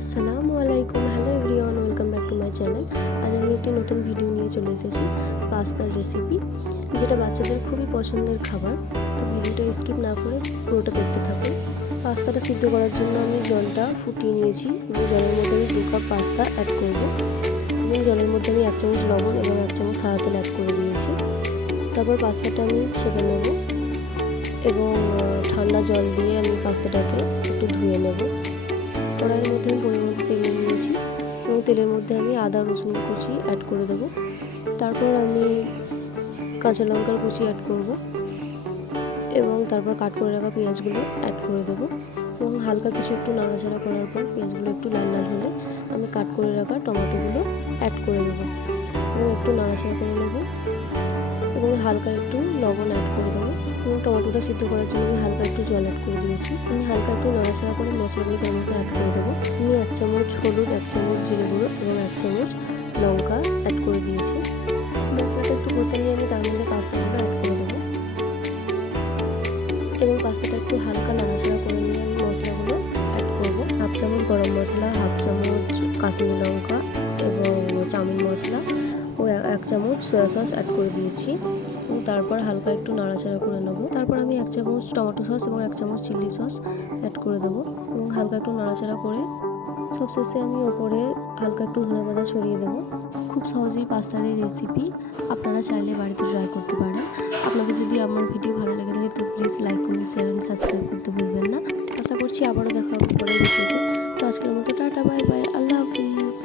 আসসালামু আলাইকুম, hello everyone, welcome back to my channel. আজ আমি একটি নতুন ভিডিও নিয়ে চলে এসেছি, পাস্তার রেসিপি, যেটা বাচ্চাদের খুবই পছন্দের খাবার। তো ভিডিওটা স্কিপ না করে পুরোটা দেখতে থাকুন। পাস্তাটা সিদ্ধ করার জন্য আমি জলটা ফুটিয়ে নিয়েছি এবং জলের মধ্যে আমি 2 কাপ পাস্তা অ্যাড করব এবং জলের মধ্যে আমি 1 চামচ লবণ এবং 1 চামচ সাদা তেল অ্যাড করে দিয়েছি। তারপর পাস্তাটা আমি ছেঁকে নেব এবং ঠান্ডা জল দিয়ে আমি পাস্তাটাকে একটু ধুয়ে নেব। কড়াইয়ের মধ্যে আমি পরিমাণ তেল নিয়েছি এবং তেলের মধ্যে আমি আদা রসুন কুচি অ্যাড করে দেবো। তারপর আমি কাঁচা লঙ্কার কুচি অ্যাড করব এবং তারপর কাট করে রাখা পেঁয়াজগুলো অ্যাড করে দেবো এবং হালকা কিছু একটু নাড়াচাড়া করার পর পেঁয়াজগুলো একটু লাল লাল হলে আমি কাট করে রাখা টমেটোগুলো অ্যাড করে দেবো এবং একটু নাড়াচাড়া করে নেব এবং হালকা একটু লবণ অ্যাড করে দেবো এবং টমেটোটা সিদ্ধ করার জন্য আমি হালকা একটু জল অ্যাড করে দিয়েছি। আমি হালকা একটু নাড়াচাড়া করে মশলাগুলো তার মধ্যে অ্যাড করে দেবো। আমি 1 চামচ হলুদ, 1 চামচ জিরে গুঁড়ো এবং 1 চামচ লঙ্কা অ্যাড করে দিয়েছি। মশলাটা একটু কষে নিয়ে আমি তার মধ্যে পাস্তাগুলো অ্যাড করে দেবো এবং পাস্তাটা একটু হালকা নাড়াচাড়া করে নিয়ে আমি মশলাগুলো অ্যাড করবো। 1/2 চামচ গরম মশলা, 1/2 চামচ কাশ্মীরি লঙ্কা এবং চাউমিন মশলা ও 1 চামচ সয়া সস অ্যাড করে দিয়েছি এবং তারপর হালকা একটু নাড়াচাড়া করে নেবো। তারপর আমি 1 চামচ টমেটো সস এবং 1 চামচ চিলি সস অ্যাড করে দেবো এবং হালকা একটু নাড়াচাড়া করে সবশেষে আমি ওপরে হালকা একটু ধনেপাতা ছড়িয়ে দেবো। খুব সহজেই পাস্তার এই রেসিপি আপনারা চাইলে বাড়িতে ট্রাই করতে পারেন। আপনাদের যদি আমার ভিডিও ভালো লেগে থাকে তো প্লিজ লাইক, কমেন্ট, শেয়ার এবং সাবস্ক্রাইব করতে ভুলবেন না। আশা করছি আবারও দেখা হবে পরের ভিডিওতে। তো আজকের মতো টাটা, বাই বাই, আল্লাহ হাফিজ।